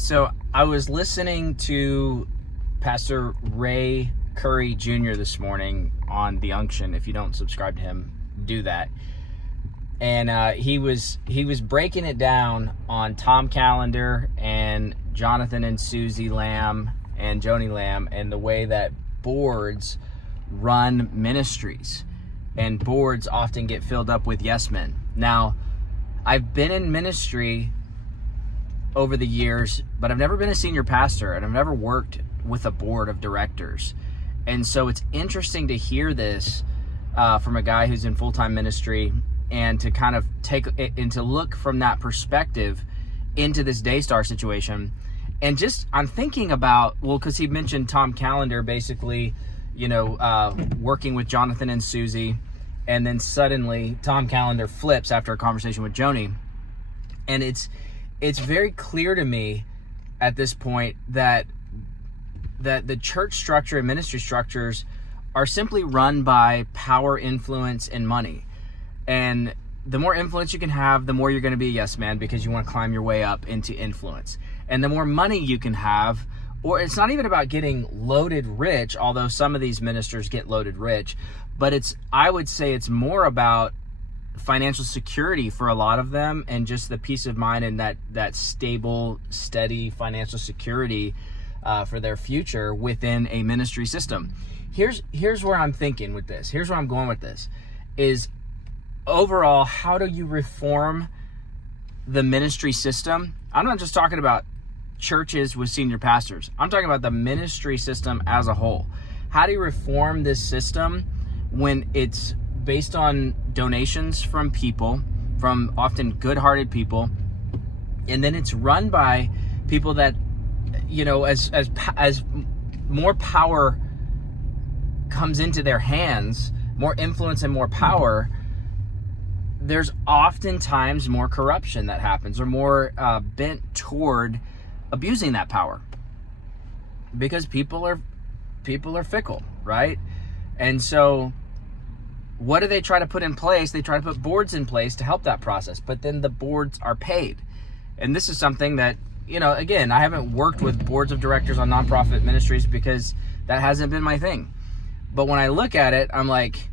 So I was listening to Pastor Ray Curry Jr. this morning on The Unction. If you don't subscribe to him, do that. And he was breaking it down on Tom Callender and Jonathan and Susie Lamb and Joni Lamb, and the way that boards run ministries. And boards often get filled up with yes men. Now, I've been in ministry over the years, but I've never been a senior pastor, and I've never worked with a board of directors. And so it's interesting to hear this from a guy who's in full-time ministry, and to kind of take it and to look from that perspective into this Daystar situation. And just, I'm thinking about, well, because he mentioned Tom Callender basically, working with Jonathan and Susie, and then suddenly Tom Callender flips after a conversation with Joni. And it's very clear to me at this point that the church structure and ministry structures are simply run by power, influence, and money. And the more influence you can have, the more you're going to be a yes man, because you want to climb your way up into influence. And the more money you can have, or it's not even about getting loaded rich, although some of these ministers get loaded rich, but I would say it's more about financial security for a lot of them, and just the peace of mind and that stable, steady financial security for their future within a ministry system. Here's where I'm thinking with this. Here's where I'm going with this is, overall, how do you reform the ministry system? I'm not just talking about churches with senior pastors. I'm talking about the ministry system as a whole. How do you reform this system when it's based on donations from people, from often good-hearted people, and then it's run by people that, as more power comes into their hands, more influence and more power, there's oftentimes more corruption that happens, or more bent toward abusing that power, because people are fickle, right? And so what do they try to put in place? They try to put boards in place to help that process, but then the boards are paid. And this is something that, again, I haven't worked with boards of directors on nonprofit ministries because that hasn't been my thing. But when I look at it, I'm like,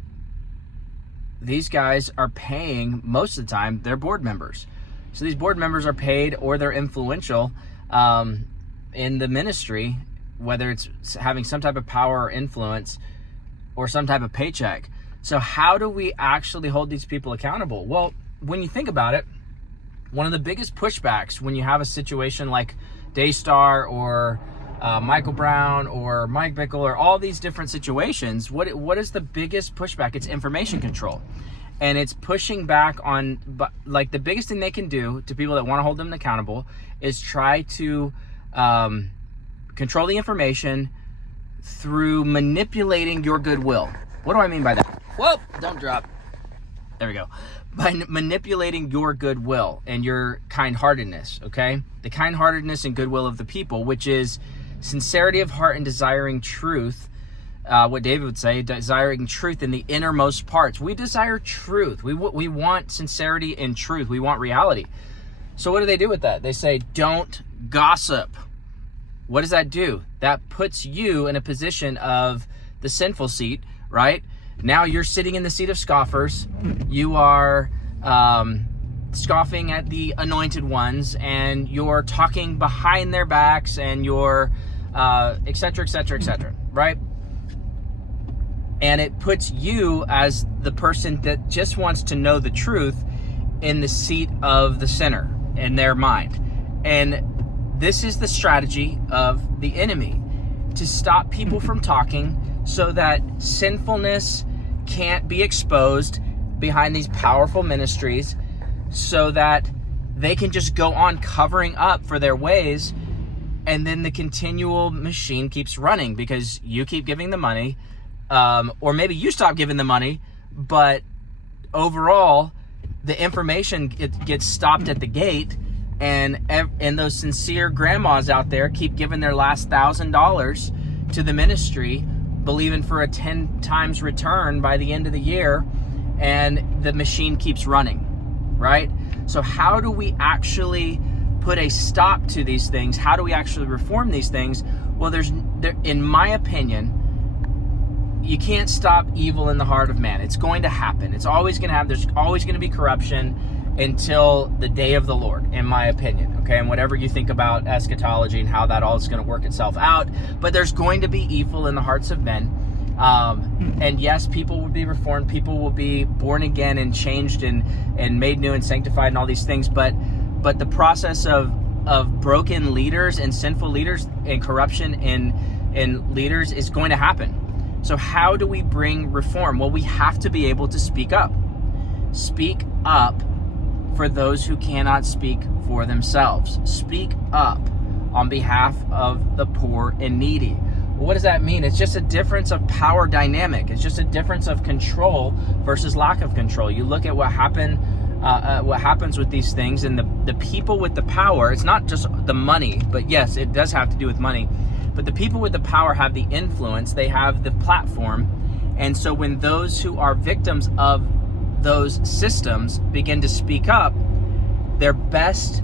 these guys are paying, most of the time, their board members. So these board members are paid, or they're influential in the ministry, whether it's having some type of power or influence or some type of paycheck. So how do we actually hold these people accountable? Well, when you think about it, one of the biggest pushbacks when you have a situation like Daystar or Michael Brown or Mike Bickle or all these different situations, what is the biggest pushback? It's information control. And it's pushing back on, like, the biggest thing they can do to people that want to hold them accountable is try to control the information through manipulating your goodwill. What do I mean by that? Whoa, don't drop. There we go. By manipulating your goodwill and your kind-heartedness, okay? The kind-heartedness and goodwill of the people, which is sincerity of heart and desiring truth. What David would say, desiring truth in the innermost parts. We desire truth. We want sincerity and truth. We want reality. So what do they do with that? They say, don't gossip. What does that do? That puts you in a position of the sinful seat, right? Now you're sitting in the seat of scoffers. You are scoffing at the anointed ones, and you're talking behind their backs, and you're et cetera, right? And it puts you, as the person that just wants to know the truth, in the seat of the sinner in their mind. And this is the strategy of the enemy, to stop people from talking so that sinfulness can't be exposed behind these powerful ministries, so that they can just go on covering up for their ways, and then the continual machine keeps running because you keep giving the money, or maybe you stop giving the money, but overall the information gets stopped at the gate, and those sincere grandmas out there keep giving their last $1,000 to the ministry, believing for a 10 times return by the end of the year, and the machine keeps running, right? So how do we actually put a stop to these things? How do we actually reform these things? Well, in my opinion, you can't stop evil in the heart of man. It's going to happen. It's always going to happen. There's always going to be corruption until the day of the Lord, in my opinion. Okay, and whatever you think about eschatology and how that all is going to work itself out, but there's going to be evil in the hearts of men. And yes, people will be reformed. People will be born again and changed and made new and sanctified and all these things. But the process of broken leaders and sinful leaders and corruption in leaders is going to happen. So how do we bring reform? Well, we have to be able to speak up. Speak up for those who cannot speak for themselves. Speak up on behalf of the poor and needy. What does that mean? It's just a difference of power dynamic. It's just a difference of control versus lack of control. You look at what happens with these things, and the people with the power, it's not just the money, but yes, it does have to do with money. But the people with the power have the influence, they have the platform. And so when those who are victims of those systems begin to speak up, their best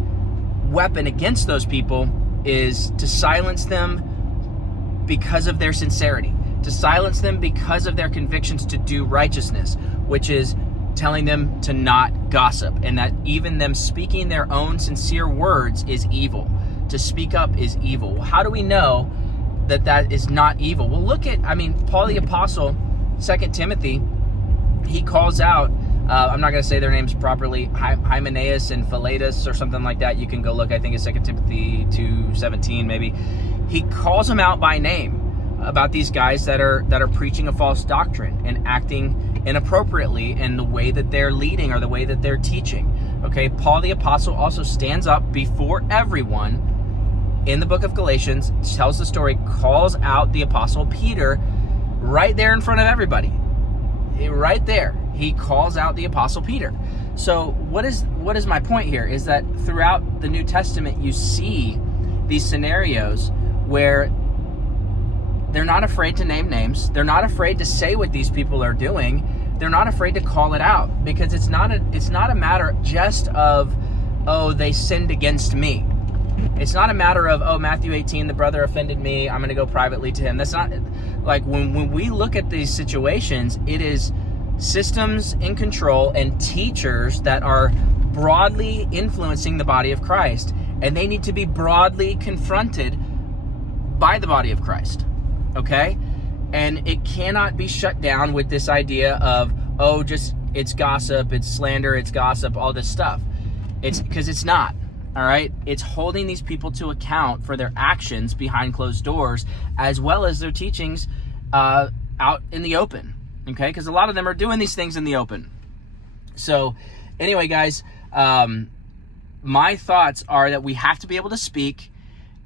weapon against those people is to silence them because of their sincerity, to silence them because of their convictions to do righteousness, which is telling them to not gossip, and that even them speaking their own sincere words is evil. To speak up is evil. Well, how do we know that is not evil? Well, look at, Paul the Apostle, 2 Timothy, he calls out, I'm not going to say their names properly, Hymenaeus and Philetus or something like that. You can go look, I think it's 2 Timothy 2:17 maybe. He calls them out by name about these guys that are preaching a false doctrine and acting inappropriately in the way that they're leading or the way that they're teaching. Okay, Paul the Apostle also stands up before everyone in the book of Galatians, tells the story, calls out the Apostle Peter right there in front of everybody. Right there, he calls out the Apostle Peter. So what is my point here is that throughout the New Testament, you see these scenarios where they're not afraid to name names. They're not afraid to say what these people are doing. They're not afraid to call it out, because it's not a matter just of, oh, they sinned against me. It's not a matter of, oh, Matthew 18, the brother offended me, I'm going to go privately to him. That's not, like, when we look at these situations, it is systems in control and teachers that are broadly influencing the body of Christ, and they need to be broadly confronted by the body of Christ, okay? And it cannot be shut down with this idea of, oh, just, it's gossip, it's slander, it's gossip, all this stuff. It's because it's not. All right, it's holding these people to account for their actions behind closed doors, as well as their teachings out in the open. Okay, because a lot of them are doing these things in the open. So, anyway, guys, my thoughts are that we have to be able to speak,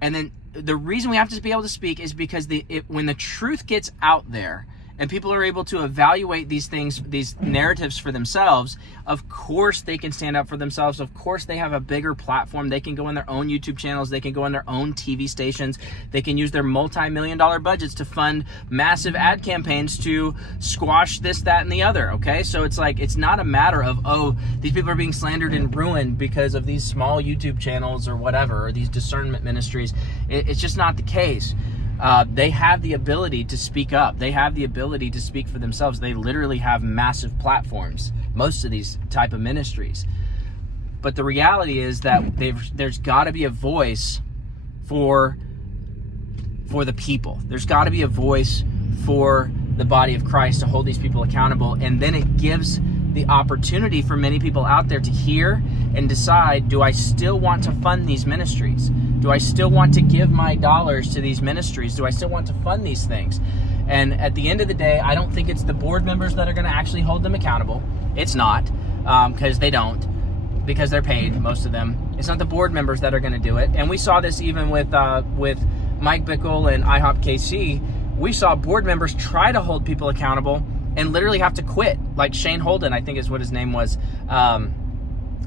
and then the reason we have to be able to speak is because when the truth gets out there, and people are able to evaluate these things, these narratives for themselves, of course they can stand up for themselves. Of course they have a bigger platform. They can go on their own YouTube channels. They can go on their own TV stations. They can use their multi-million-dollar budgets to fund massive ad campaigns to squash this, that, and the other, okay? So it's like, it's not a matter of, oh, these people are being slandered and ruined because of these small YouTube channels or whatever, or these discernment ministries. It's just not the case. They have the ability to speak up. They have the ability to speak for themselves. They literally have massive platforms, most of these type of ministries. But the reality is that there's got to be a voice for the people. There's got to be a voice for the body of Christ to hold these people accountable. And then it gives the opportunity for many people out there to hear and decide, do I still want to fund these ministries? Do I still want to give my dollars to these ministries? Do I still want to fund these things? And at the end of the day, I don't think it's the board members that are going to actually hold them accountable. It's not, because they don't, because they're paid, most of them. It's not the board members that are going to do it. And we saw this even with Mike Bickle and IHOP KC. We saw board members try to hold people accountable and literally have to quit. Like Shane Holden, I think is what his name was. I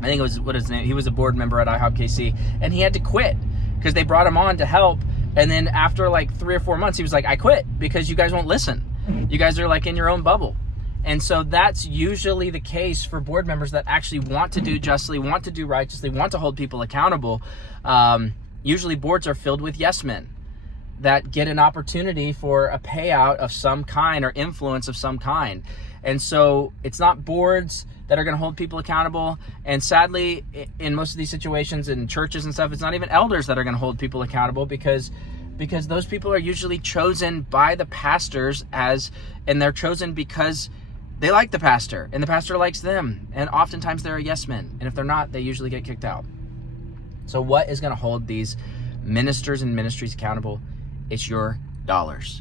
think it was what his name. He was a board member at IHOP KC, and he had to quit because they brought him on to help. And then after like 3 or 4 months, he was like, I quit because you guys won't listen. You guys are like in your own bubble. And so that's usually the case for board members that actually want to do justly, want to do righteously, want to hold people accountable. Usually boards are filled with yes men that get an opportunity for a payout of some kind or influence of some kind. And so it's not boards that are going to hold people accountable. And sadly, in most of these situations in churches and stuff, it's not even elders that are going to hold people accountable, because those people are usually chosen by the pastors and they're chosen because they like the pastor and the pastor likes them. And oftentimes they're a yes men. And if they're not, they usually get kicked out. So what is going to hold these ministers and ministries accountable? It's your dollars.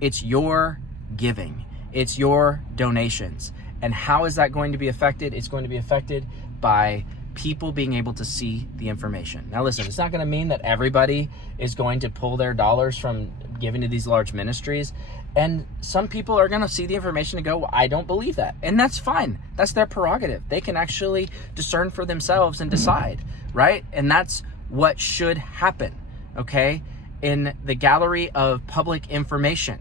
It's your giving. It's your donations. And how is that going to be affected? It's going to be affected by people being able to see the information. Now listen, it's not going to mean that everybody is going to pull their dollars from giving to these large ministries. And some people are going to see the information and go, well, I don't believe that. And that's fine. That's their prerogative. They can actually discern for themselves and decide, right? And that's what should happen, okay? In the gallery of public information,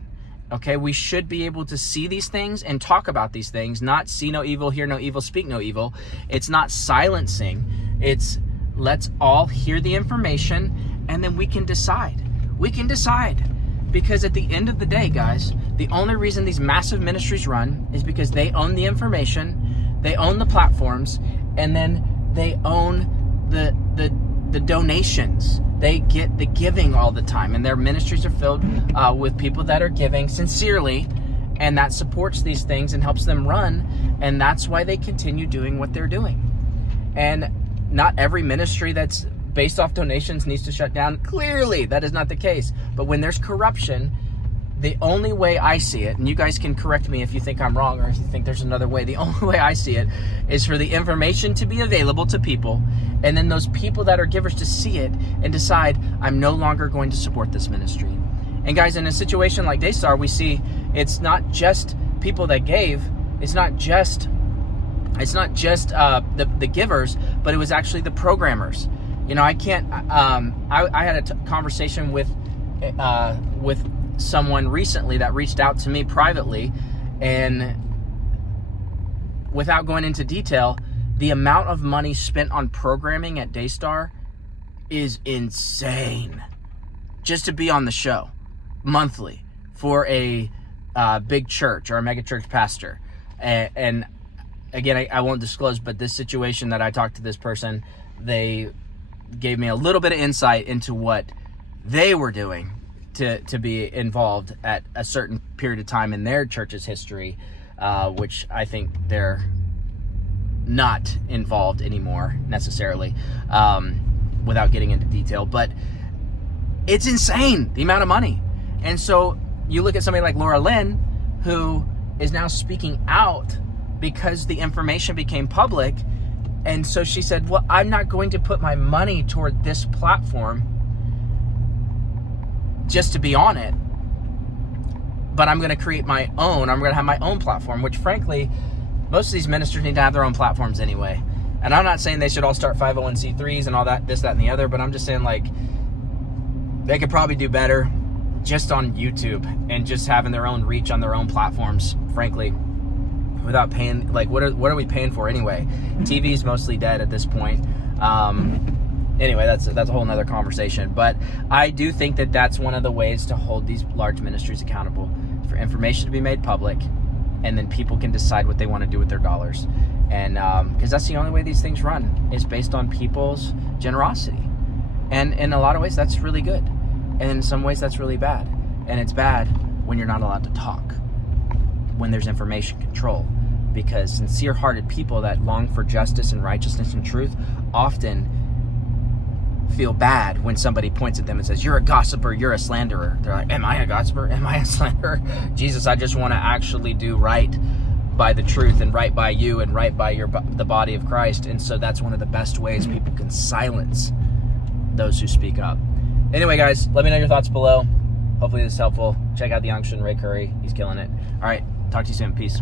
okay? We should be able to see these things and talk about these things, not see no evil, hear no evil, speak no evil. It's not silencing. It's let's all hear the information and then we can decide. We can decide. Because at the end of the day, guys, the only reason these massive ministries run is because they own the information, they own the platforms, and then they own the donations. They get the giving all the time, and their ministries are filled with people that are giving sincerely, and that supports these things and helps them run, and that's why they continue doing what they're doing. And not every ministry that's based off donations needs to shut down. Clearly, that is not the case. But when there's corruption, the only way I see it, and you guys can correct me if you think I'm wrong or if you think there's another way, the only way I see it is for the information to be available to people, and then those people that are givers to see it and decide, I'm no longer going to support this ministry. And guys, in a situation like Daystar, we see it's not just people that gave, it's not just the givers, but it was actually the programmers. You know, I can't. I had a conversation with someone recently that reached out to me privately, and without going into detail, the amount of money spent on programming at Daystar is insane. Just to be on the show monthly for a big church or a mega church pastor, and again, I won't disclose, but this situation that I talked to this person, they gave me a little bit of insight into what they were doing to be involved at a certain period of time in their church's history, which I think they're not involved anymore necessarily, without getting into detail. But it's insane, the amount of money. And so you look at somebody like Laura Lynn, who is now speaking out because the information became public. And so she said, well, I'm not going to put my money toward this platform just to be on it, but I'm going to create my own. I'm going to have my own platform, which frankly, most of these ministers need to have their own platforms anyway. And I'm not saying they should all start 501c3s and all that, this, that, and the other, but I'm just saying, like, they could probably do better just on YouTube and just having their own reach on their own platforms, frankly, without paying. Like, what are we paying for anyway? TV is mostly dead at this point. Anyway, that's a whole nother conversation. But I do think that that's one of the ways to hold these large ministries accountable, for information to be made public, and then people can decide what they want to do with their dollars. And because that's the only way these things run, is based on people's generosity. And in a lot of ways, that's really good. And in some ways, that's really bad. And it's bad when you're not allowed to talk, when there's information control. Because sincere-hearted people that long for justice and righteousness and truth often feel bad when somebody points at them and says, you're a gossiper, you're a slanderer. They're like, am I a gossiper? Am I a slanderer? Jesus, I just want to actually do right by the truth and right by you and right by the body of Christ. And so that's one of the best ways people can silence those who speak up. Anyway, guys, let me know your thoughts below. Hopefully this is helpful. Check out the Unction, Ray Curry. He's killing it. All right, talk to you soon. Peace.